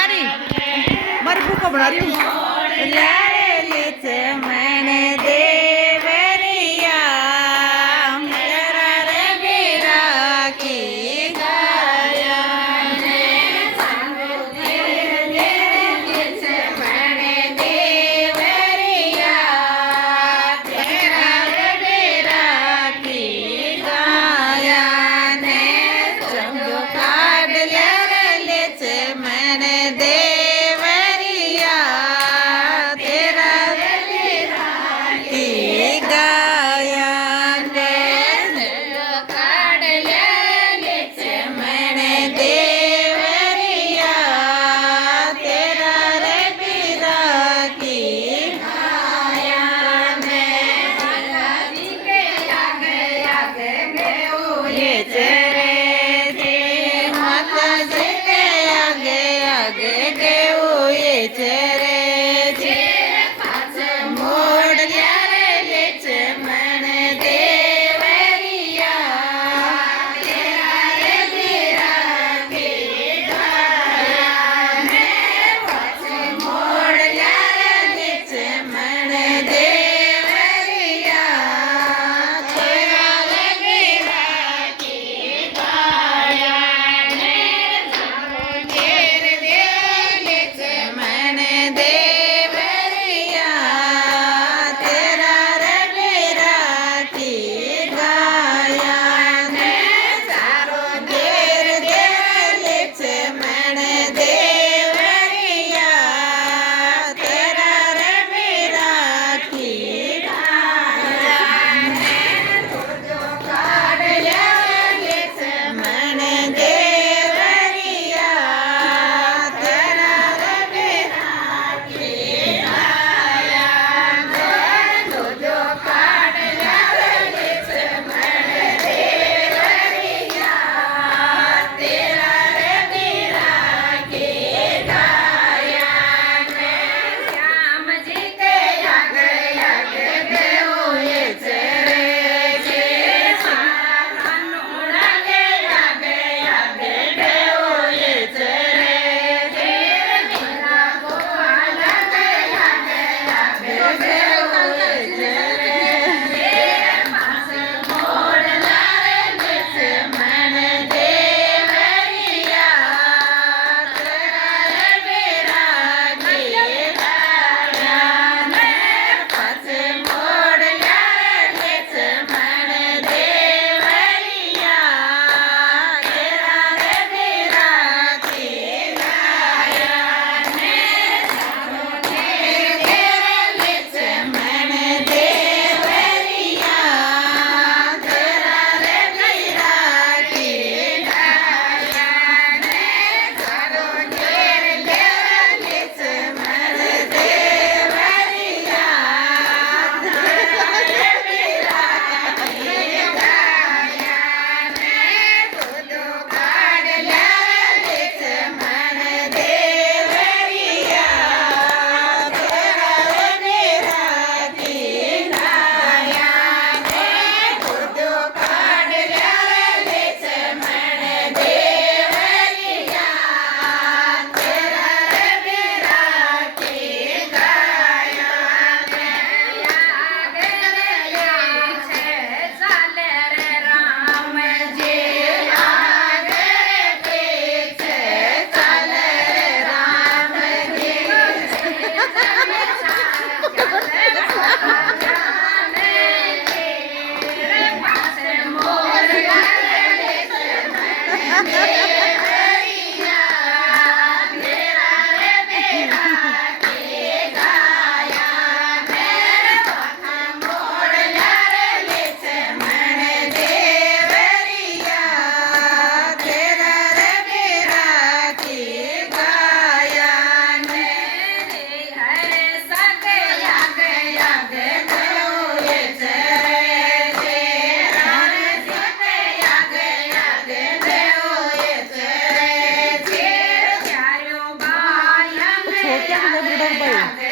ભણારી મારી ભૂકો ભણારી લારેલી છે મને દેવરિયા મેરા રે બિરાકી ગાયા ને લારેલી છે મને દેવરિયા તેરા રે બિરાકી ગાયા ને સમજો કાઢ લારેલી છે મને દેવરિયા તેરા રે બિરાકી ગાયા ને સમજો કાઢ લારેલી છે મને દેવરિયા તેરા રે બિરાકી ગાયા ને માતાજી કે આગે આગે ગયોએ છે રે જે માતાજી કે આગે આગે ગયોએ છે રે જે પાછે મોડ લારેલી છે મને દેવરિયા તેરા રે બિરાકી ગાયા ને પાછે મોડ લારેલી છે મને દેવરિયા તેરા રે બિરાકી ગાયા ને મારો ઘેર દેલી છે મને દેવરિયા તેરા રે બિરાકી ગાયા ને સારો ઘેર દેલી છે મને દેવરિયા તેરા રે બિરાકી ગાયા ને તુજો કાઢ લારેલી છે મને દેવરિયા તેરા રે બિરાકી ગાયા ને તુજો કાઢ લારેલી છે મને દેવરિયા તેરા રે બિરાકી ગાયા ને શ્યામજી કે આગે આગે ગયોએ છે રે જે સાનુડા કે આગે આગે ગયોએ છે રે જે મેરા ગોપાલ કે આગે આગે ગયોએ છે રે જે પાસે મોડ લારેલી છે મને દેવરિયા તેરા રે બિરાકી ગાયા ને પાસે મોડ લારેલી છે મને દેવરિયા તેરા રે બિરાકી ગાયા ને સારો ઘેર દેલી છે મને દેવરિયા તેરા રે બિરાકી ગાયા ને સારો ઘેર દેલી છે મને દેવરિયા તેરા રે બિરાકી ગાયા ને તુજો કાઢ લારેલી છે મને દેવરિયા તેરા રે બિરાકી ગાયા ને તુજો કાઢ લારેલી છે મને દેવરિયા તેરા રે બિરાકી ગાયા ને આગે રે છે ચાલે રે રામજી આગે રે છે ચાલે રે રામજી પાસે મોર લારેલી છે મને દેવરિયા તેરા રે બિરાકી ગાયા ને પાસે મોર લારેલી છે મને દેવરિયા તેરા રે બિરાકી ગાયા ને હરે સગે આગે આગે ગયોએ છે રે જે હરે સગે આગે આગે ગયોએ છે રે જે ચાર્યો ભાઈ આગે આગે